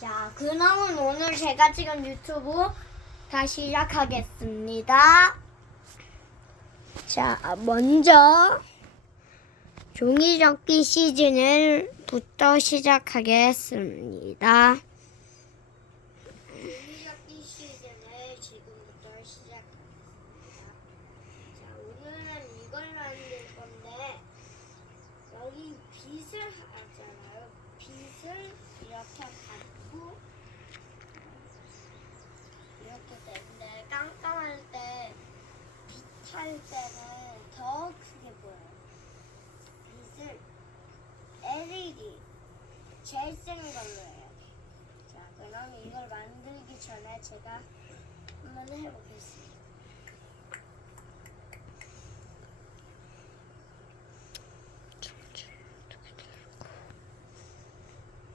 자, 그러면 오늘 제가 찍은 유튜브 다시 시작하겠습니다. 자, 먼저 종이접기 시즌을 부터 시작하겠습니다. 종이접기 시즌을 지금부터 시작하겠습니다. 자, 오늘은 이걸 만들 건데 여기 빛을 하잖아요. 빛을 이렇게 이렇게 되는데 깜깜할 때 빛할 때는 더 크게 보여요. 빛을 LED 제일 센 걸로 해요. 자, 그럼 이걸 만들기 전에 제가 한번 해보겠습니다.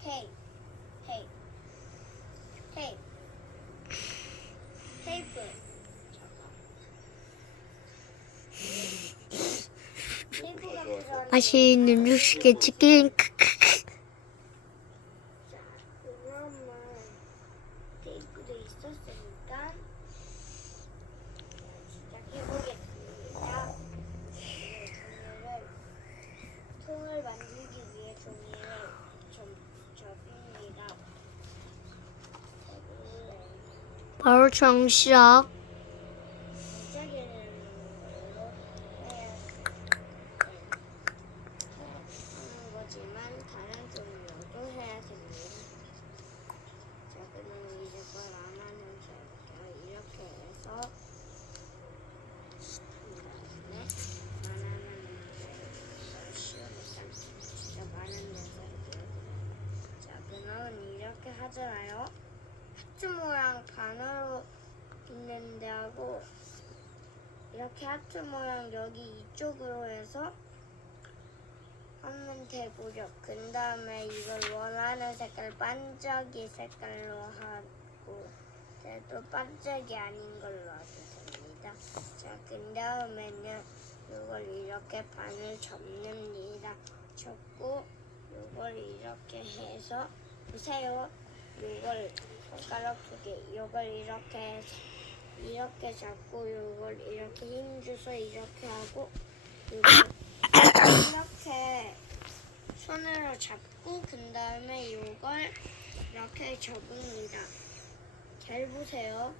헤이, 헤이, 헤이, 테이프. 테이프가 필요한데. 맛있는 육식의 치킨. 바로 정시작. 반짝이는 걸로 해야 하는 거지만 다른 종류도 해야 됩니다. 자, 그럼 이제 걸 안 하면 제가 이렇게 해서 네, 안 하면 시원했다. 진짜 많은 녀석이에요. 자, 그럼 이렇게 하잖아요. 하트 모양 반으로 있는데 하고 이렇게 하트 모양 여기 이쪽으로 해서 하면 되고요. 그 다음에 이걸 원하는 색깔 반짝이 색깔로 하고 네, 또 반짝이 아닌 걸로 하도 됩니다. 자, 그 다음에는 이걸 이렇게 반을 접습니다. 접고 이걸 이렇게 해서 보세요. 이걸 손가락 두 개, 이걸 이렇게 이렇게 잡고 이걸 이렇게 힘줘서 이렇게 하고 이렇게 손으로 잡고 그 다음에 이걸 이렇게 접습니다. 잘 보세요.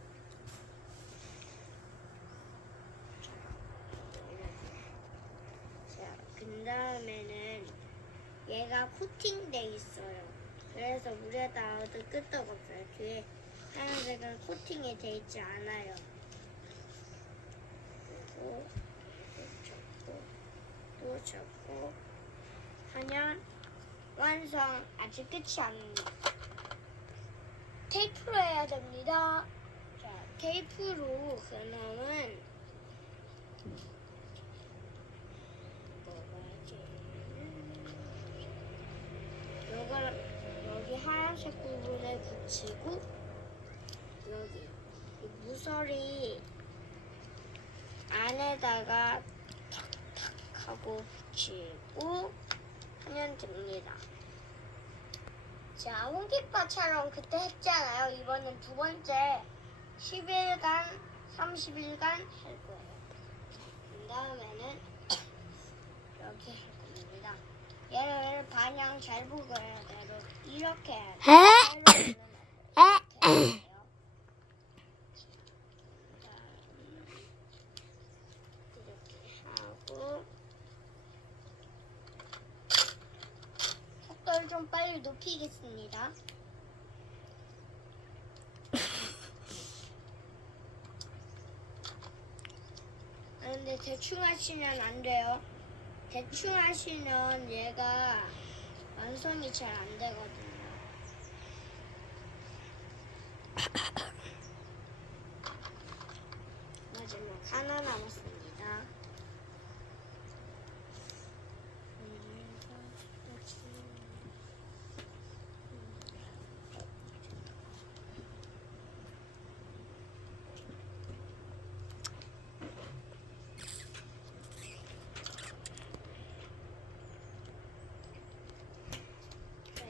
자, 그 다음에는 얘가 코팅돼 있어요. 그래서 물에다 얻을 끄떡없어요. 뒤에 하얀색은 코팅이 돼 있지 않아요. 그리고 또 접고 또 접고 하면 완성. 아직 끝이 아닙니다. 테이프로 해야 됩니다. 자, 테이프로 그러면 요걸 여기 하얀색 부분에 붙이고 여기 이 무설이 안에다가 탁탁 하고 붙이고 하면 됩니다. 자, 홍기파처럼 그때 했잖아요. 이번엔 두 번째 10일간, 30일간 할 거예요. 그 다음에는 이렇게 할 겁니다. 얘를 반영 잘 이렇게 해야 돼요. 에? 이렇게 해야 돼요. 이렇게 하고 속도를 좀 빨리 높이겠습니다. 아, 근데 대충 하시면 안 돼요. 대충 하시면 얘가 완성이 잘 안 되거든요. 마지막 하나 남았습니다.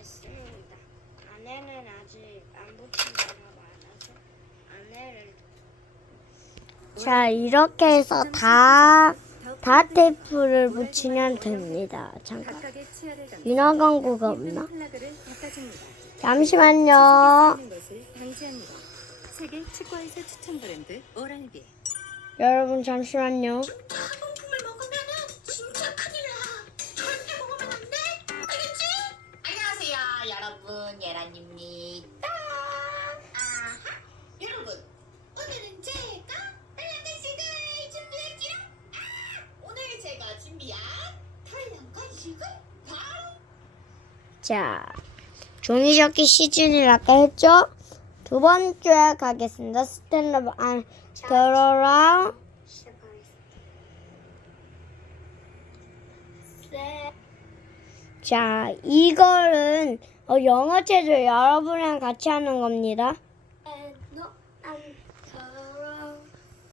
됐습니다. 안에는 아직 안 붙인 데가 많아서 안에를 자, 이렇게 해서 다, 다 테이프를 붙이면 됩니다. 잠깐. 윤화 광고가 없나? 잠시만요. 세계 추천 브랜드 오랄비. 여러분, 잠시만요. 자, 종이 접기 시즌을 아까 했죠? 두 번째 가겠습니다. 스탠드업 안 들어라. 자, 이거는 어, 영어 체조 여러분이랑 같이 하는 겁니다.